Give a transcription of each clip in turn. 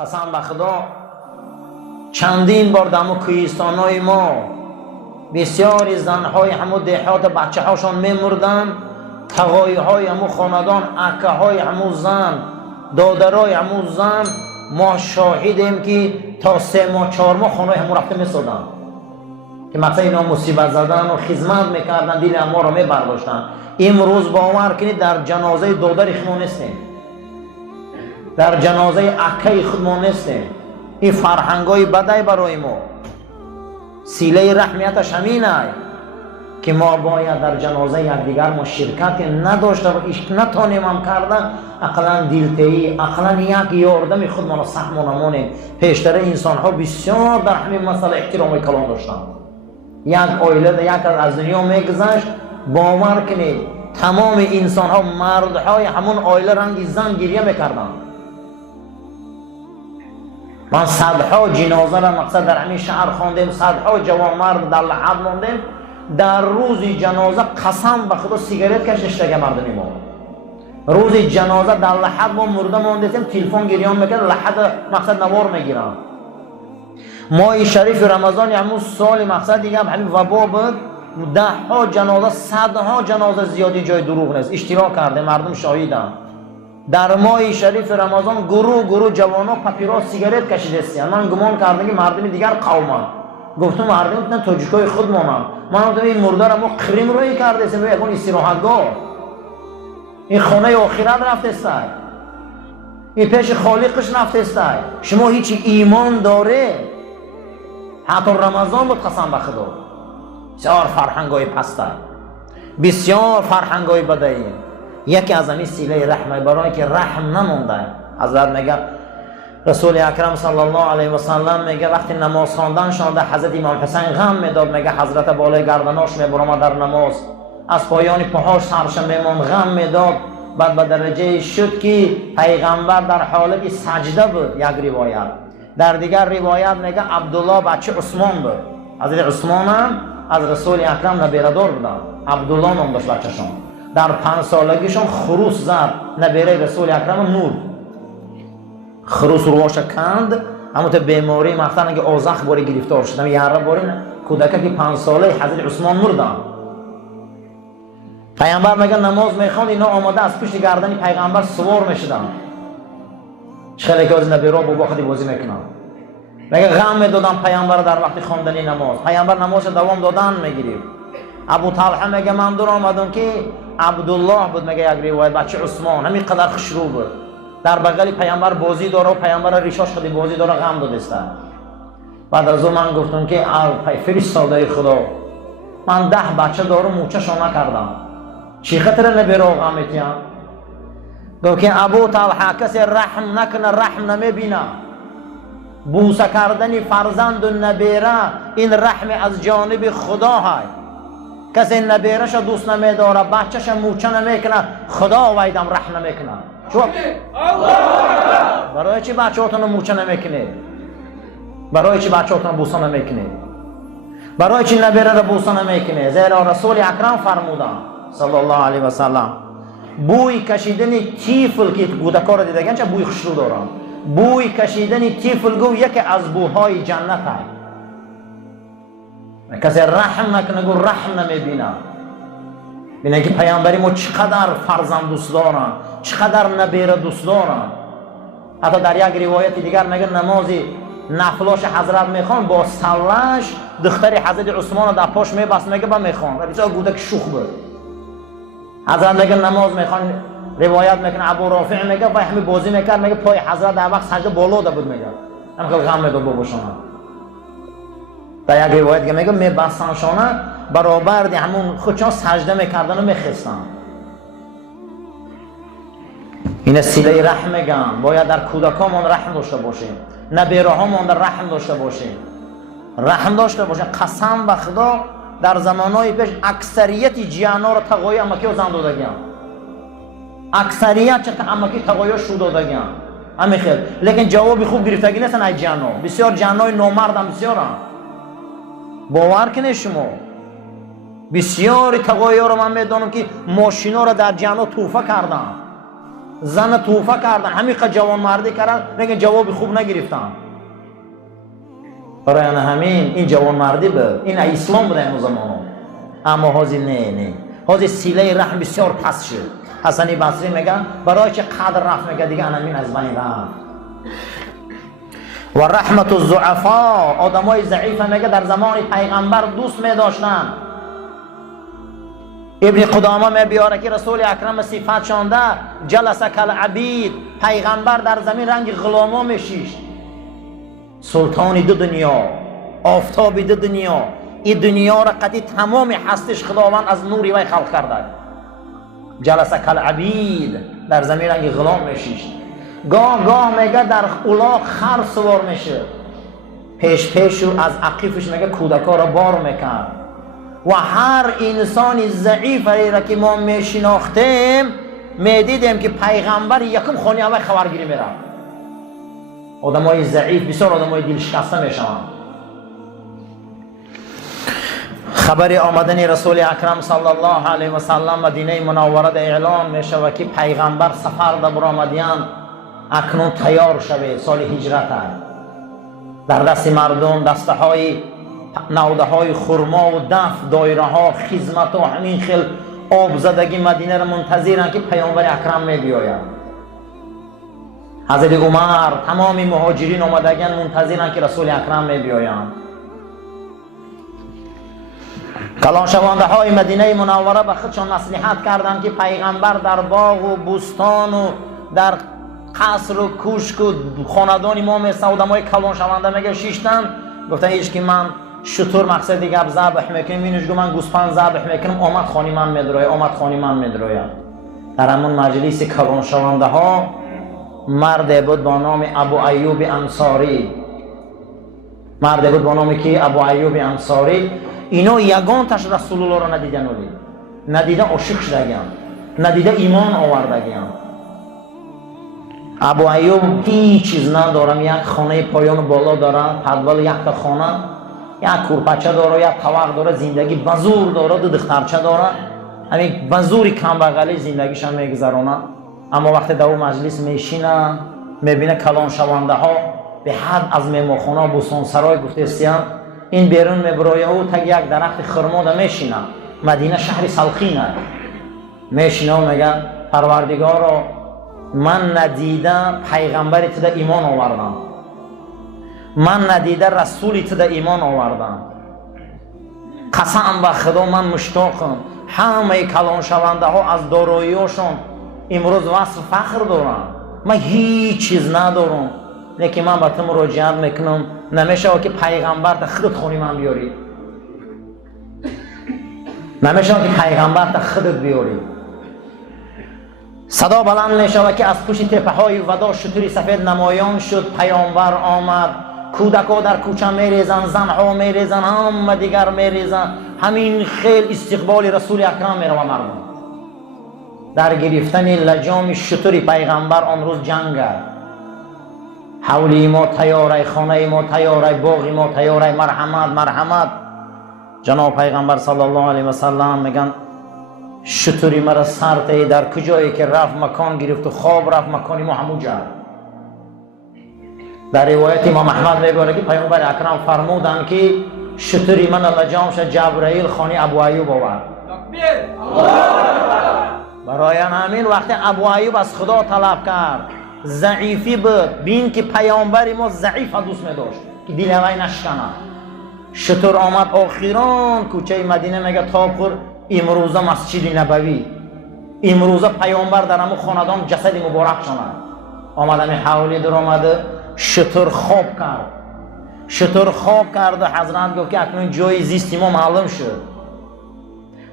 قسم به خدا چندین بار در کوهستان‌های ما بسیاری زنهای همو دهات بچه هاشون میمردن، تقایی های همو خاندان، اکه های همو زن، دادرای همو زن، ما شاهدیم که تا 3 ماه 4 ماه خانه همو رفته میسادن که مثلا اینا مصیبت زدن و خدمت میکردن، دل ما رو میبرداشتن. امروز باور کنید در جنازه دادر خود ما نیستیم، در جنازه اکه خود ما نیستیم. این فرهنگای بدای برای ما. سیله رحمیتش همینه که ما باید در جنازه یکدیگر ما شرکت نداشته و ایش نتانیم هم کرده، اقلا دلتهی، اقلا یک یاردم خود ما را سهم و نمانیم. پیشتر انسان ها بسیار در همین مسئله احترام کلان داشتن. یک آیله یک از دنیا میگذشت، باور کنید تمام انسان ها، مردهای همون آیله رنگ زن گریه میکردن. من صدها جنازه را مقصد در همین شهر خواندیم، صدها جوان مرد در لحد ماندیم. در روز جنازه قسم به خدا سیگارت کشیدگی مردمی ما. روز جنازه در لحد ما مرده ماندیم، تلفن گریان میکرد، لحد مقصد نوار میگیرن. ماه شریف رمضان همون سال مقصد دیگه همین وبا بود، 10 ها جنازه، 100 ها جنازه، زیادی جای دروغ نیست، اشتراک کرده، مردم شاهیدن. در ماه شریف رمضان گروه جوانا پاپیروس سیگارت کشیده. من گمان کردم که مردم دیگر قومن، گفتم مردم نه تاجیکای خود مانن. من گفتم این مرده را ما قریم روی کرده است، یکون استراحتگاه، این خانه آخرت رفته است، این پیش خالقش رفته است. شما هیچ ایمان داره؟ حتی رمضان بود قسم به خدا. بسیار فرهنگای پسته، بسیار فرهنگای بدایی. یکی از همین سیله رحمه برای که رحم نمونده. حضرت میگه، رسول اکرم صلی الله علیه و سلم میگه وقتی نماز خواندن شده حضرت امام حسین غم میداد، میگه حضرت بالای گردناش میبرم در نماز، از پایان پاهاش سرش میمون غم میداد. بعد به درجه شد که پیغمبر در حالت سجده بود. یک روایت، در دیگر روایت میگه عبدالله بچه عثمان بود. حضرت عثمان هم از رسول اکرم نبیره‌دار بودن، عبدالله نام داشت بچه‌شون. در 5 سالگیشون خروس زد نبیره رسول اکرم نور، خروس روش کند، اما تو بیماری مختن اگه آزخ باری گرفتار شدن. یاره باری کودکه که 5 ساله حضرت عثمان مردن. پیغمبر میگه نماز میخوان، اینا آماده از پشت گردن پیغمبر سوار میشدن. خیلی که از نبیرا با خودی بازی میکنن. میگه غم میدادن پیغمبر در وقت خواندن نماز. پیغمبر نماز دوام دادن میگیرید. ابو طلحه میگه من دور آمدم که عبدالله بود، میگه یک روایت بچه عثمان همین قدر خشرو بود، در بغل پیامبر بازی داره و پیامبر ریشاش خودی بازی داره، غم داده است. بعد از اون من گفتم که فرستاده خدا، من 10 بچه دارم، موچه‌شون نکردم، چی خاطر نبیره غم میتیم؟ گفت که ابو طلحه کسی رحم نکنه رحم نمیبینه. بوسه کردن فرزند و نبیره این رحم از جانب خدا های. کسی نبیرش دوست نمیداره، بچهش موچه نمیکنه، خدا ویدم رحم نمیکنه. شو برای چی بچه‌هاتون موچه نمیکنه؟ برای چی بچه‌هاتون بوسه نمیکنه؟ برای چی نبیره را بوسه نمیکنه؟ زیرا رسول اکرم فرمودن صلی الله علیه و سلم بوی کشیدن طفل که کودک‌ها را دیدگن چه بوی خوشبو دارن، بوی کشیدن طفل گو یکی از بوهای جنت است. کسی رحم نکنه گو رحم نمیبینه. بینه که پیامبری ما چقدر فرزند دوست دارن، چقدر نبیره دوست دارن. حتی در یک روایت دیگر میگه نمازی نفلاش حضرت میخوان، با سلش دختر حضرت عثمان در پاش میبست، میگه با میخوان. بسیار گودک شوخ بود. حضرت میگه نماز میخوان، روایت میکنه ابو رافع میگه و همین بازی میکرد، میگه پای حضرت در وقت سجده بالا ده بود، میگه هم خیلی غم میداد باباشون. در یک روایت که میگه میبستنشانه برابر دی همون خودشان سجده میکردن و میخستن. این سیله رحم میگن. باید در کودکامون رحم داشته باشیم، نبیره هامون رحم داشته باشیم، رحم داشته باشیم. قسم به خدا در زمانهای پیش اکثریت جیانا رو تقوی امکی و زن دادگیان، اکثریت چه امکی تقوی شو دادگیان همین خیلی. لیکن جوابی خوب گرفتگی نیستن ای جیانا. بسیار جیانای نامرد هم بسیارن. باور کنید شما بسیاری تقوی ها رو من میدانم که ماشینا رو در جیانا توفه کردن. زن توفه کردن، همین قد جوان مردی کردن، نگه جواب خوب نگرفتن. برای همین این جوان مردی بود، این اسلام بود این زمان. اما حاضر نه حاضر سیله رحم بسیار پس شد. حسن بصری میگه برای چه قدر رفت، میگه دیگه انمین از بین رفت. و رحمت الضعفا، آدمای ضعیف میگه در زمان پیغمبر دوست می‌داشتن. ابن قدامه میبیاره که رسول اکرم صفت شانده جلس کالعبید، پیغمبر در زمین رنگ غلاما میشیشت. سلطان دو دنیا، آفتاب دو دنیا، این دنیا را قطعی تمام هستش خداوند از نوری وی خلق کرده. جلس کالعبید، در زمین رنگ غلام میشیشت. گاه میگه در الاغ خر سوار میشه، پیش از عقیفش میگه کودکا را بار میکرد. و هر انسانی ضعیف را که ما میشناختیم میدیدیم که پیغمبر یکم خانه اول خبرگیری میره. آدمای ضعیف بسیار آدمای دل شکسته میشن. خبر آمدن رسول اکرم صلی الله علیه و سلم مدینه منوره اعلان میشه و که پیغمبر سفر در برآمدیان، اکنون تیار شوه، سال هجرت است. در دست مردم دسته های نوده های خرما و دف، دایره ها، خدمت و همین خیل آب زدگی مدینه را منتظرن که پیامبر اکرم می بیاید. حضرت عمر، تمامی مهاجرین آمدگان منتظرن که رسول اکرم می بیایند. کلان شونده های مدینه منوره به خودشان نصیحت کردند که پیغمبر در باغ و بستان و در قصر و کوشک و خاندان امام سودمای کلان شونده میگه شیشتن. گفتن هیچ که من شطور مقصد دیگه ذبح میکنم، اینش گفت من گوسفند ذبح میکنم، آمد خانی من میدروه، آمد خانی من میدروه. در همون مجلس کلان شونده ها مرد بود با نام ابو ایوب انصاری، مرد بود با نام کی؟ ابو ایوب انصاری. اینا یگان تاش رسول الله را ندیدن، ولی ندیده عاشق شدگان، ندیده ایمان آوردگان. ابو ایوب هیچ چیز ندارم، یک خانه پایان بالا داره، پدول یک تا خانه، یک کورپچه داره، یک طوق داره، زندگی بزور داره، دو دخترچه داره، همین بزوری کم بغلی زندگیش هم میگذرونه. اما وقتی در اون مجلس میشینه میبینه کلان شونده ها به حد از میمخونه بوستان سرای گفته استیان، این بیرون میبروی او تا یک درخت خرما ده میشینه. مدینه شهر سلخینه، میشینه و میگه پروردگارا من ندیده پیغمبری تو ده ایمان آوردم، من ندیده رسولی تو ده ایمان آوردم، قسم به خدا من مشتاقم. همه کلان شونده ها از دارایی‌هاشون امروز وصف فخر دارن، من هیچ چیز ندارم، لیکن من به تو مراجعت میکنم نمیشه که پیغمبر تا خودت خونی من بیاری، نمیشه که پیغمبر تا خودت بیاری. صدا بلند میشه که از پشت تپه های ودا شتری سفید نمایان شد، پیامبر آمد، کودکا در کوچه میریزن، زنها میریزن، همه دیگر میریزن، همین خیل استقبال رسول اکرم میره و مردم در گرفتن لجام شتری پیغمبر. آن روز جنگ است، حولی ما تیاره، خانه ما تیاره، باغ ما تیاره، مرحمت مرحمت. جناب پیغمبر صلی الله علیه و سلم میگن شتری مرا سرته، در کجایی که رفت مکان گرفت و خواب رفت مکانی ما همونجا. در روایت امام احمد میگه که پیامبر اکرم فرمودند که شتری من لجام شد، جبرائیل خانه ابو ایوب آورد. برای همین وقتی ابو ایوب از خدا طلب کرد، ضعیفی بود، بین که پیامبر ما ضعیف دوست می‌داشت که دل وی نشکنه. شتر آمد آخران کوچه مدینه، میگه تاپور امروزه مسجد نبوی، امروزه پیامبر در همون خاندان جسد مبارک شد. آمدن حوالی در آمده، شتر خواب کرد، شتر خواب کرد و حضرت گفت که اکنون جای زیستی ما معلوم شد.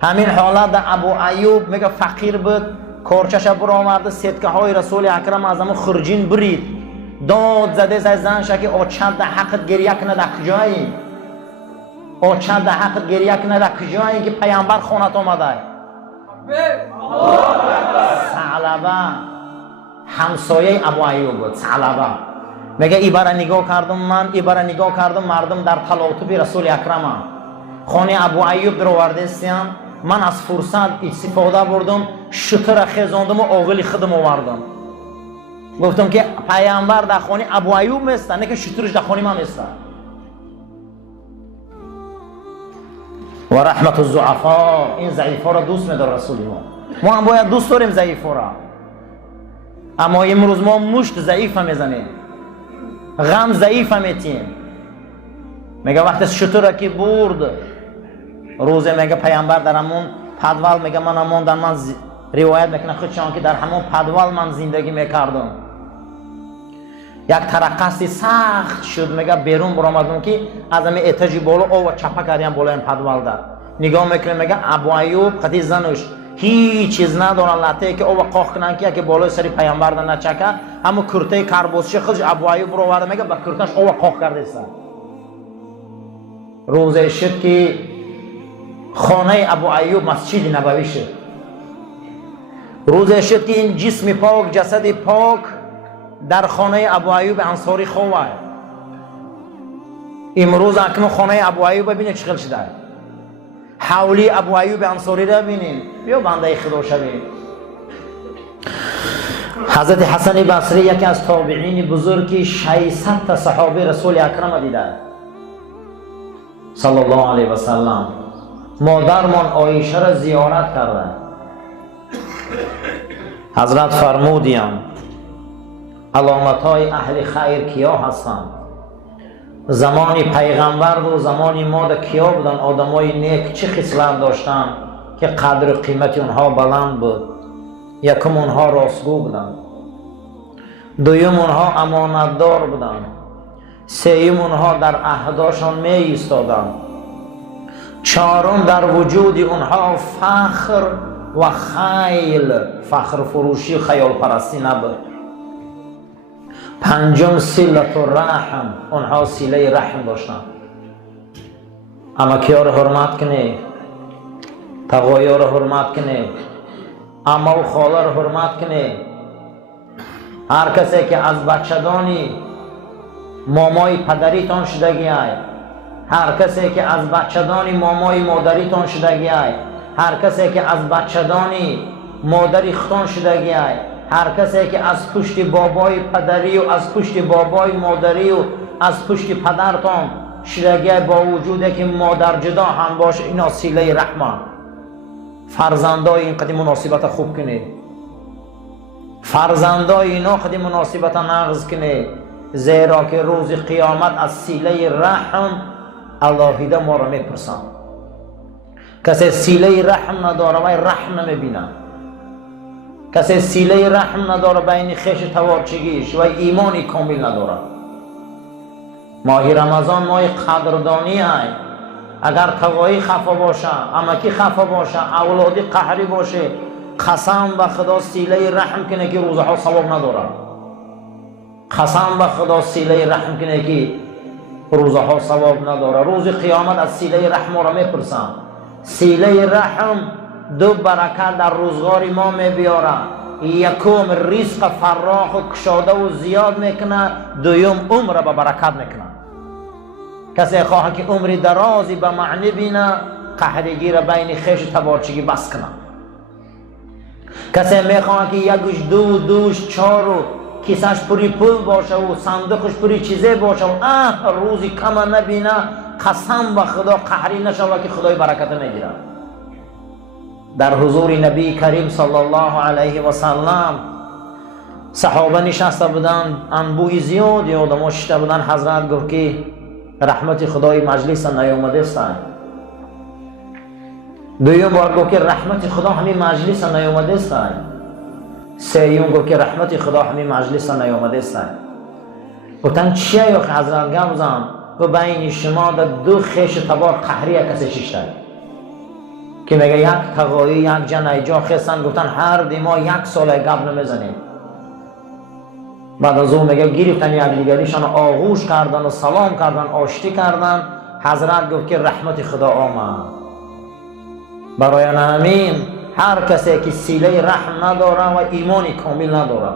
همین حالت در ابو ایوب میگه فقیر بود، کارچش برآورده، سکه های رسول اکرم از همون خرجین برید، داد زده زنش که آچند حقت گریه کنه در کجایی، آچند حقت گریه کنه در کجایی که پیامبر خونت آمده. ثعلبه همسایه ابو ایوب بود، ثعلبه میگه ای برا نگاه کردم، من ای برا نگاه کردم، مردم در تلاطف رسول اکرم خانه ابو ایوب در آورده استیم، من از فرصت استفاده بردم، شتر خیزاندم و آغل خودم آوردم. گفتم که پیامبر در خانه ابو ایوب میسته، نه که شترش در خانه ما میسته. و رحمت الضعفا، این ضعیفا را دوست می‌داره رسول ما هم باید دوست داریم ضعیفا را. اما امروز ما مشت ضعیف میزنیم، غم ضعیف میتیم. میگه وقتی شتر که برد روزه، میگه پیامبر در همون پدوال، میگه من همون در من روایت میکنه خودشان که در همون پدوال من زندگی میکردم. یک ترقصی سخت شد، میگه بیرون برآمدم که از همین اتاجی بالا او چپا کردیم بالا این پدوال در نگاه میکنه، میگه ابو ایوب قدی زنش هیچ چیز ندارن لطه که او قاق کنن که بالای سری پیامبر در نچکه، همون کرته کربوسچه خودش ابو ایوب رو آورده، میگه با کرتش او قاق کرده است. روزه شد که خانه ابو ایوب مسجد نبوی شد. روزه شد که این جسم پاک، جسد پاک در خانه ابو ایوب انصاری خواه. امروز اکنون خانه ابو ایوب ببینید چقدر شده، حولی ابو ایوب انصاری را ببینید. بیا بنده خدا شوید. حضرت حسن بصری یکی از تابعین بزرگی 600 تا صحابه رسول اکرم دیده صلی الله علیه و سلم. مادرمان عایشه را زیارت کرده. حضرت فرمودیم علامت های اهل خیر کیا هستند؟ زمانی پیغمبر و زمانی ما در کیا بودن؟ آدم های نیک چه خصلت داشتن که قدر و قیمت اونها بلند بود؟ یکم اونها راستگو بودن، دویم اونها امانتدار بودن، سوم اونها در عهداشان می ایستادن، چهارم در وجود اونها فخر و خیل، فخر فروشی و خیال پرستی نبود، پنجم صلت و رحم، اونها صله رحم داشتن. اما کیا رو حرمت کنه؟ تقایا رو حرمت کنه، اما و خاله رو حرمت کنه. هر کسی که از بچه‌دانی مامای پدریتان شدگی ای، هر کسی که از بچه‌دانی مامای مادریتان شدگی ای، هر کسی که از بچه‌دانی مادری ختان شدگی ای، هر کسی که از پشت بابای پدری و از پشت بابای مادری و از پشت پدرتان شدگی ای، با وجوده که مادر جدا هم باشه، اینا صله رحمه. فرزندای این قدیم مناسبت خوب کنه، فرزندای اینا قدیم مناسبت نقض کنه، زیرا که روز قیامت از صله رحم الهیده ما را میپرسن. کسی صله رحم نداره و رحم نمیبینه، کسی صله رحم نداره بین خیش توارچگیش و ایمانی کامل نداره. ماه رمضان ماه قدردانی ای. اگر توایی خفا باشه، امکی خفا باشه، اولادی قهری باشه، قسم به خدا صله رحم کنه که روزها ثواب نداره. قسم به خدا صله رحم کنه که روزها ثواب نداره. روز قیامت از صله رحم را میپرسن. صله رحم دو برکت در روزگار ما میبیاره. یکم رزق فراخ و کشاده و زیاد میکنه، دویم عمر به برکت میکنه. کسی خواه که عمری درازی به معنی بینه، قهرگی را بین خیش تبارچگی بس کنه. کسی میخواه که یکش دو دوش چار و کیسش پوری پول باشه و صندوقش پوری چیزه باشه و روزی کم نبینه، قسم به خدا قهری نشوه که خدای برکت میگیره. در حضور نبی کریم صلی الله علیه و سلم صحابه نشسته بودن، انبوی زیادی آدم شده بودن. حضرت گفت که رحمت خدای مجلس نیامده است. دویم بار گفت که رحمت خدا همین مجلس نیامده است. سوم گفت که رحمت خدا همین مجلس نیامده است. گفتن چیه یا حضرت گفتم و بین شما در دو خیش تبار قهری کسی ششته که میگه یک تقایی یک جن جا خستن. گفتن هر دیما یک سال گپ نمیزنیم. بعد از اون میگه گرفتن یک دیگریشان آغوش کردن و سلام کردن، آشتی کردن. حضرت گفت که رحمت خدا آمد. برای همین هر کسی که صله رحم نداره و ایمانی کامل نداره،